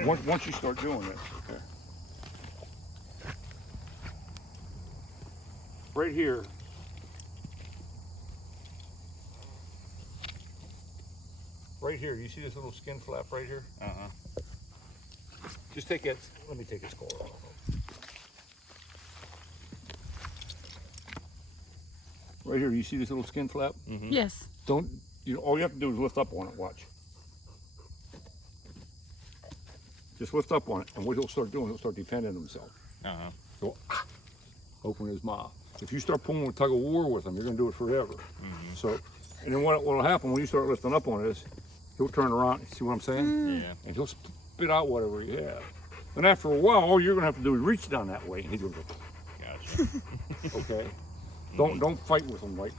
Once you start doing it, okay. Right here. Right here, you see this little skin flap right here? Just take it. Let me take its collar off. Right here, you see this little skin flap? Yes. Don't, all you have to do is lift up on it, watch. Just lift up on it, and what he'll start doing, he'll start defending himself. He'll open his mouth. If you start pulling a tug of war with him, you're gonna do it forever. So, and then what'll happen when you start lifting up on it is, he'll turn around, see what I'm saying? Yeah. And he'll spit out whatever you have. And after a while, all you're gonna have to do is reach down that way, and he's gonna go, Gotcha. okay? Don't fight with him like,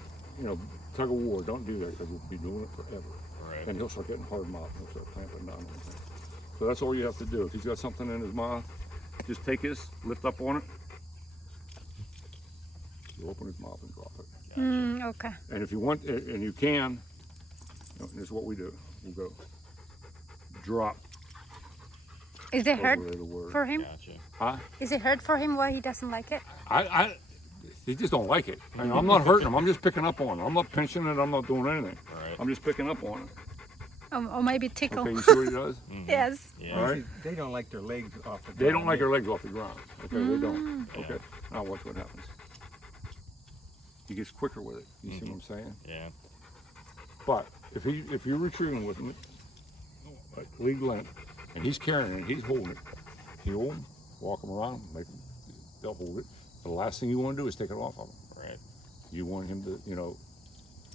tug of war. Don't do that because you'll be doing it forever. Right. And he'll start getting hard mouth and he'll start clamping down on things. So that's all you have to do. If he's got something in his mouth, just take his, lift up on it. You open his mouth and drop it. Okay. And if you want, and you can, this is what we do. We'll go drop. Is it hurt overlay the word. for him? Gotcha. Huh? Is it hurt for him why he doesn't like it? He just don't like it. I'm not hurting him. I'm just picking up on him. I'm not pinching it. I'm not doing anything. Right. I'm just picking up on it. Or maybe tickle. Okay, you see what he does? Yes. Yeah. All right. They don't like their legs off the ground. They don't like their legs off the ground. Okay, they don't. Okay. Now watch what happens. He gets quicker with it. You see what I'm saying? Yeah. But if you're retrieving with him, like lead length, and he's carrying it, he's holding it, he'll walk him around, they'll hold it. The last thing you want to do is take it off of him. Right. You want him to,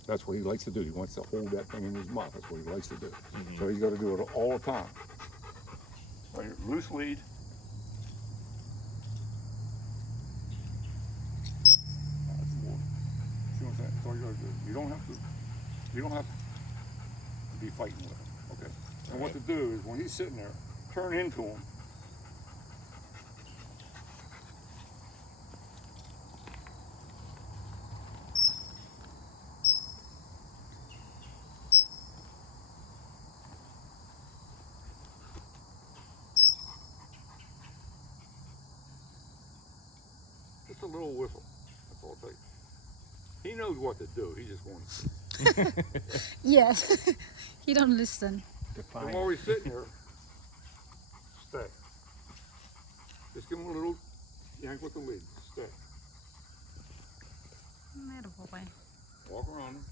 that's what he likes to do. He wants to hold that thing in his mouth. That's what he likes to do. So he's got to do it all the time. Right here, loose lead. That's more. See what I'm saying? That's all you got to do. You don't have to be fighting with him. Okay. And what to do is when he's sitting there, turn into him. Just a little whiffle. That's all it takes. He knows what to do. He just wants to. Yes. He don't listen. And while he's sitting here, stay. Just give him a little yank with the lead. Stay. Attaboy. Walk around him.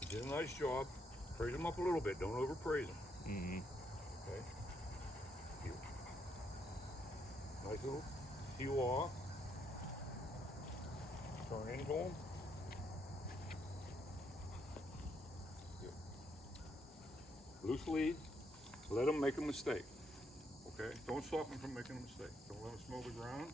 You did a nice job. Praise him up a little bit. Don't overpraise him. Okay. Heel. Nice little heel off. Turn into him. Heel. Loose lead. Let him make a mistake. Okay? Don't stop him from making a mistake. Don't let him smell the ground.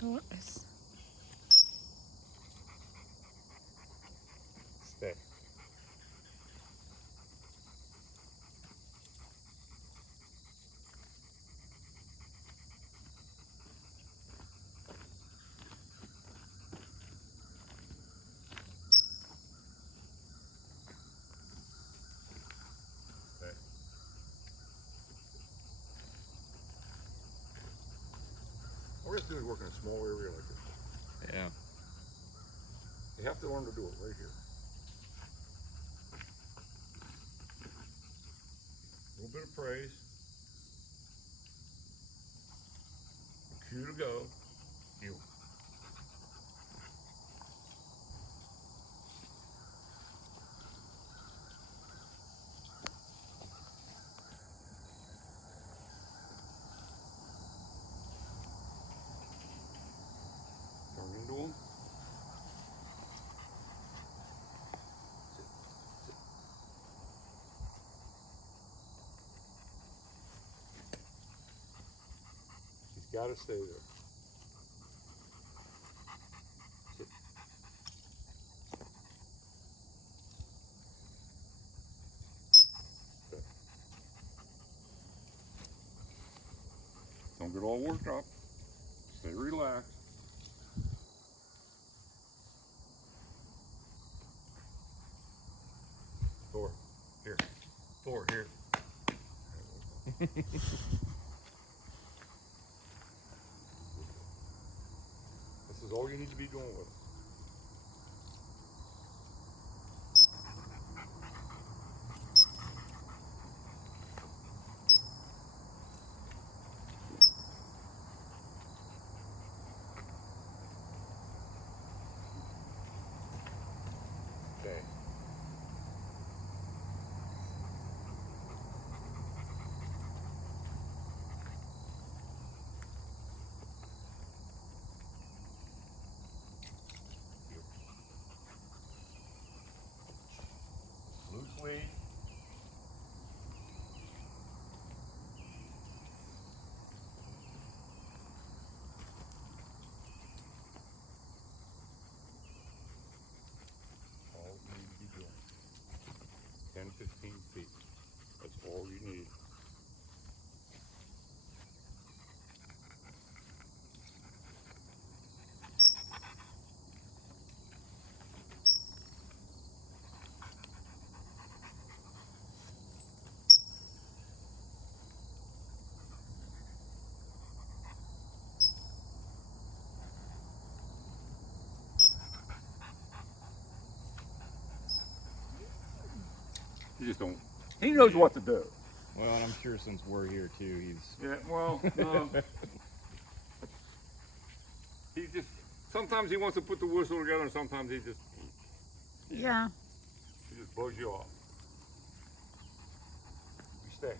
Torres. Stay. Okay. All we have to do is work in a small area like this. Yeah. You have to learn to do it right here. A little bit of praise. Cue to go. You. Turn into him. gotta stay there. Sit. Okay. Don't get all worked up. Stay relaxed. Thor, here. Thor, here. This is all you need to be doing with it. Okay. Loose lead. All you need to be doing. 10, 15 feet. That's all you need. You just don't. He knows what to do. Well, and I'm sure since we're here too, he's. Yeah, well, no. He just, sometimes he wants to put the whistle together and sometimes he just Yeah. blows you off. You stay.